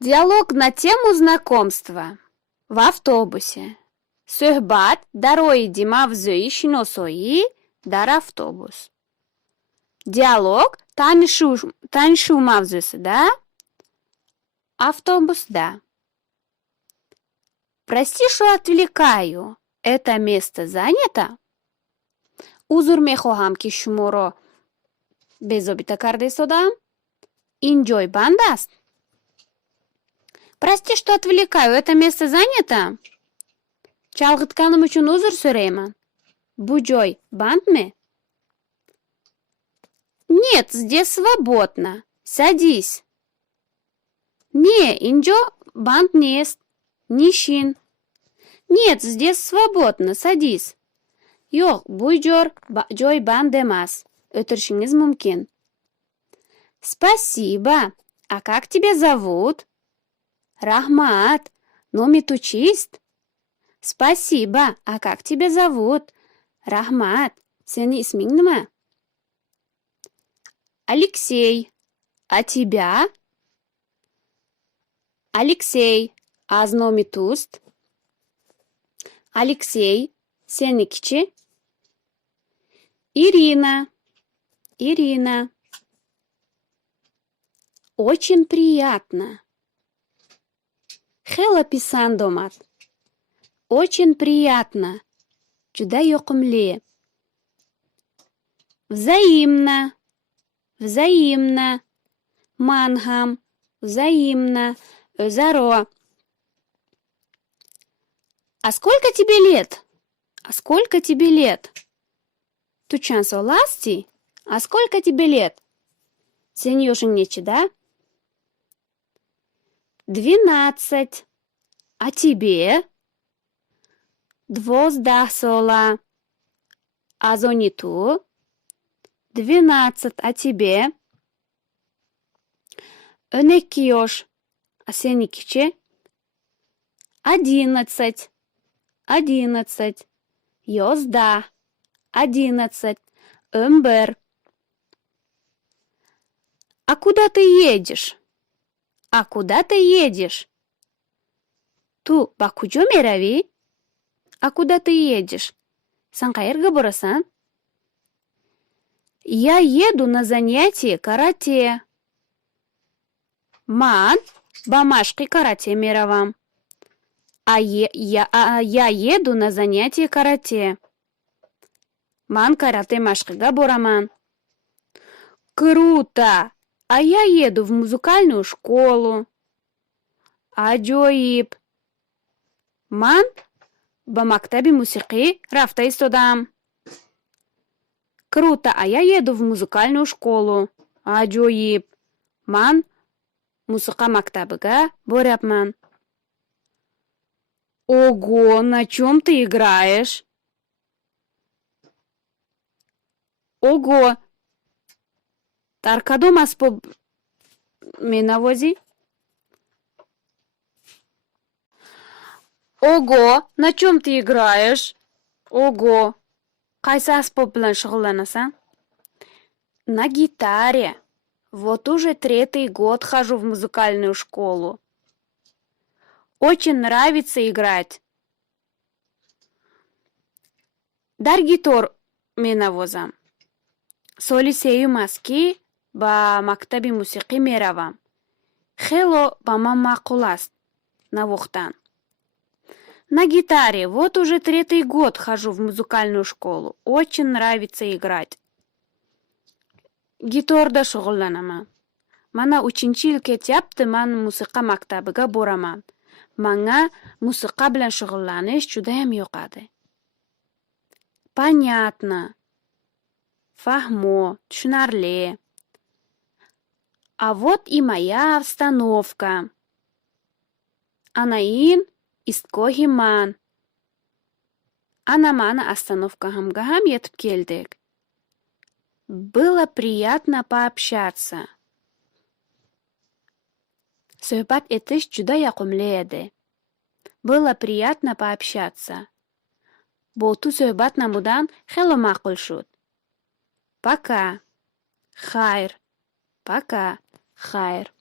Диалог на тему знакомства в автобусе. Suhbat дарои мавзӯи шиносоӣ дар автобус. Диалог танишув мавзӯсida автобусда. Прости, что отвлекаю. Это место занято? Узр мехоҳам, ки шуморо безобита карда истодам. Ин ҷой банд аст? Прости, что отвлекаю. Это место занято? Чалғитканым учун узр со'рayman. Бу ҷой бандми? Нет, здесь свободно. Садись. Не, инҷо банд нест. Нишин. Нет, здесь свободно. Садись. Yo'q, bu joy band emas. O'tirishingiz mumkin. Спасибо. А как тебя зовут? Rahmat. Но метучист. Спасибо. А как тебя зовут? Rahmat. Seni isming nima? Алексей. А тебя? Алексей. А номитуст? Алексей. Senikichi? Ирина. Ирина. Очень приятно. Хела писанд омад. Очень приятно. Juda yoqimli. Взаимно. Взаимно. Man ham. Взаимно. O'zaro. А сколько тебе лет? А сколько тебе лет? Tu chanso lasti? А сколько тебе лет? Sening yoshing nechida? 12. А тебе? 12 sola. А зони tu? 12. А тебе? 12 yosh. А senikichi? 11. 11. Yozda. 11. 11. А куда ты едешь? А куда ты едешь? Ту ба куҷо меравӣ? А куда ты едешь? Сан қаерга борасан? Я еду на занятие карате. Ман ба машқи карате меравам. Я еду на занятие карате. Ман карате машқига бораман. Круто! А я еду в музыкальную школу. Аҷоиб! Ман ба мактаби мусиқӣ рафта истодам. Круто! А я еду в музыкальную школу. Аҷоиб! Ман мусиқа мактабига борябман. Ого! На чем ты играешь? Ого! Дар кадом асбоб менавозӣ? Ого! На чем ты играешь? Ого! Qaysi asbob bilan shug'ullanasan? На гитаре. Вот уже 3-й год хожу в музыкальную школу. Очень нравится играть. Дар гитор менавозам. Соли 3-юм аст ки ба мактаби мусиқӣ меравам. Хело ба ман маъқул аст навохтан. На гитаре. Вот уже 3-й год хожу в музыкальную школу. Очень нравится играть. Гиторда шуғулланаман. Мана 3-чи йил кетyapti, ман мусиқа мактабига бораман. Мanga мусиқа билан шуғулланиш judayam yoqadi. Понятно. Фаҳмо, tushunarli. А вот и моя остановка. Ана ин истгоҳи ман. Ана ман остановкаҳамга ҳам yetib keldik. Было приятно пообщаться. Suhbat etish juda yoqimli edi. Было приятно пообщаться. Бо ту suhbat намудан хело маъқул шуд. Пока. Хайр. Пока. Хайр.